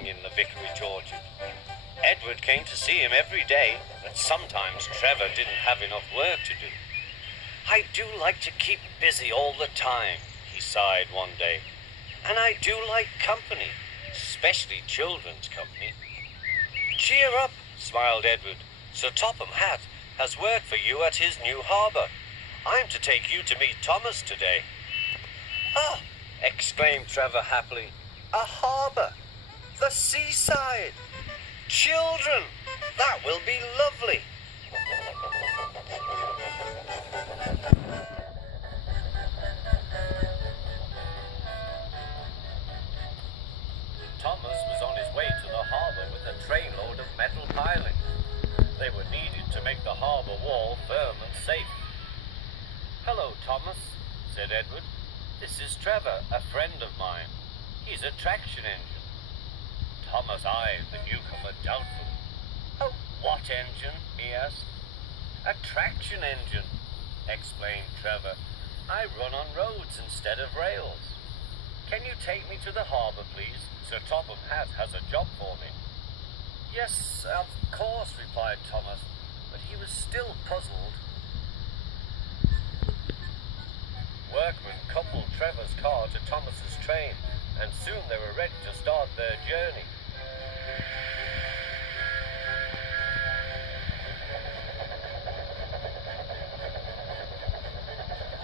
living in the vicarage orchard. Edward came to see him every day, but sometimes Trevor didn't have enough work to do. "I do like to keep busy all the time," he sighed one day. "And I do like company, especially children's company." "Cheer up," smiled Edward. "Sir Topham Hatt has work for you at his new harbour. I'm to take you to meet Thomas today." "Ah!" exclaimed Trevor happily. "A harbour! The seaside! Children! That will be lovely!" Thomas was on his way to the harbour with a trainload of metal pilings. They were needed to make the harbour wall firm and safe. "Hello, Thomas," said Edward. "This is Trevor, a friend of mine. He's a traction engine." Thomas eyed the newcomer doubtfully. "A what engine?" he asked. "A traction engine," explained Trevor. "I run on roads instead of rails. Can you take me to the harbour, please? Sir Topham Hatt has a job for me." "Yes, of course," replied Thomas, but he was still puzzled. Workmen coupled Trevor's car to Thomas's train, and soon they were ready to start their journey.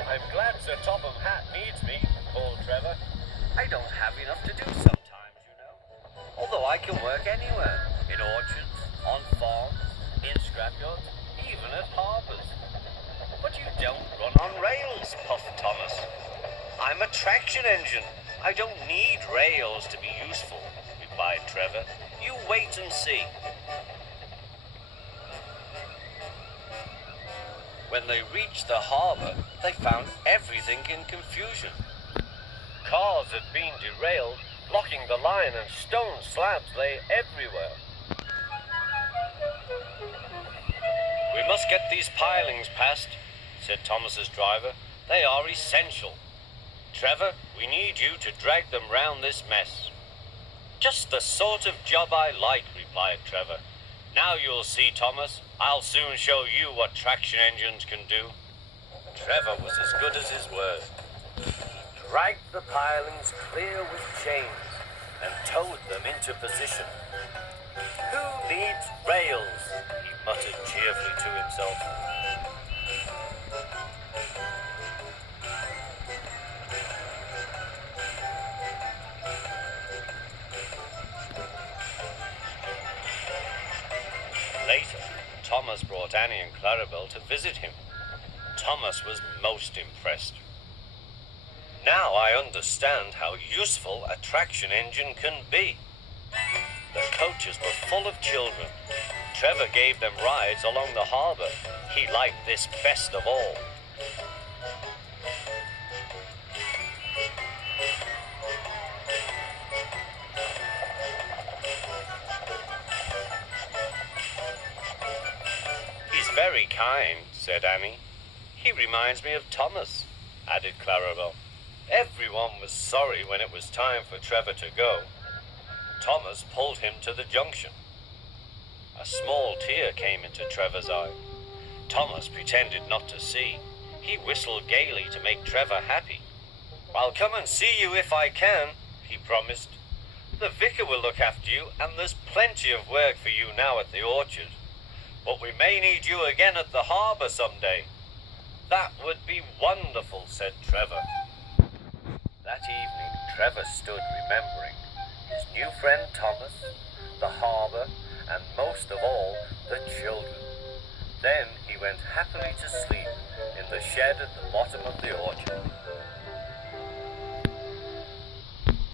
"I'm glad Sir Topham Hatt needs me," called Trevor. "I don't have enough to do sometimes, you know. Although I can work anywhere, in orchards, on farms, in scrapyards, even at harbours." "But you don't run on rails," puffed Thomas. "I'm a traction engine. I don't need rails to be useful," replied Trevor. "You wait and see." When they reached the harbour, they found everything in confusion. Cars had been derailed, blocking the line, and stone slabs lay everywhere. "We must get these pilings past," said Thomas's driver. "They are essential. Trevor, we need you to drag them round this mess." "Just the sort of job I like," replied Trevor. "Now you'll see, Thomas. I'll soon show you what traction engines can do." Trevor was as good as his word. He dragged the pilings clear with chains and towed them into position. "Who needs rails?" he muttered cheerfully to himself. Later, Thomas brought Annie and Clarabel to visit him. Thomas was most impressed. "Now I understand how useful a traction engine can be." The coaches were full of children. Trevor gave them rides along the harbour. He liked this best of all. "He's very kind," said Annie. "He reminds me of Thomas," added Clarabel. Everyone was sorry when it was time for Trevor to go. Thomas pulled him to the junction. A small tear came into Trevor's eye. Thomas pretended not to see. He whistled gaily to make Trevor happy. "I'll come and see you if I can," he promised. "The vicar will look after you, and there's plenty of work for you now at the orchard. But we may need you again at the harbour someday." "That would be wonderful," said Trevor. That evening, Trevor stood remembering his new friend Thomas, the harbour, and most of all, the children. Then he went happily to sleep in the shed at the bottom of the orchard.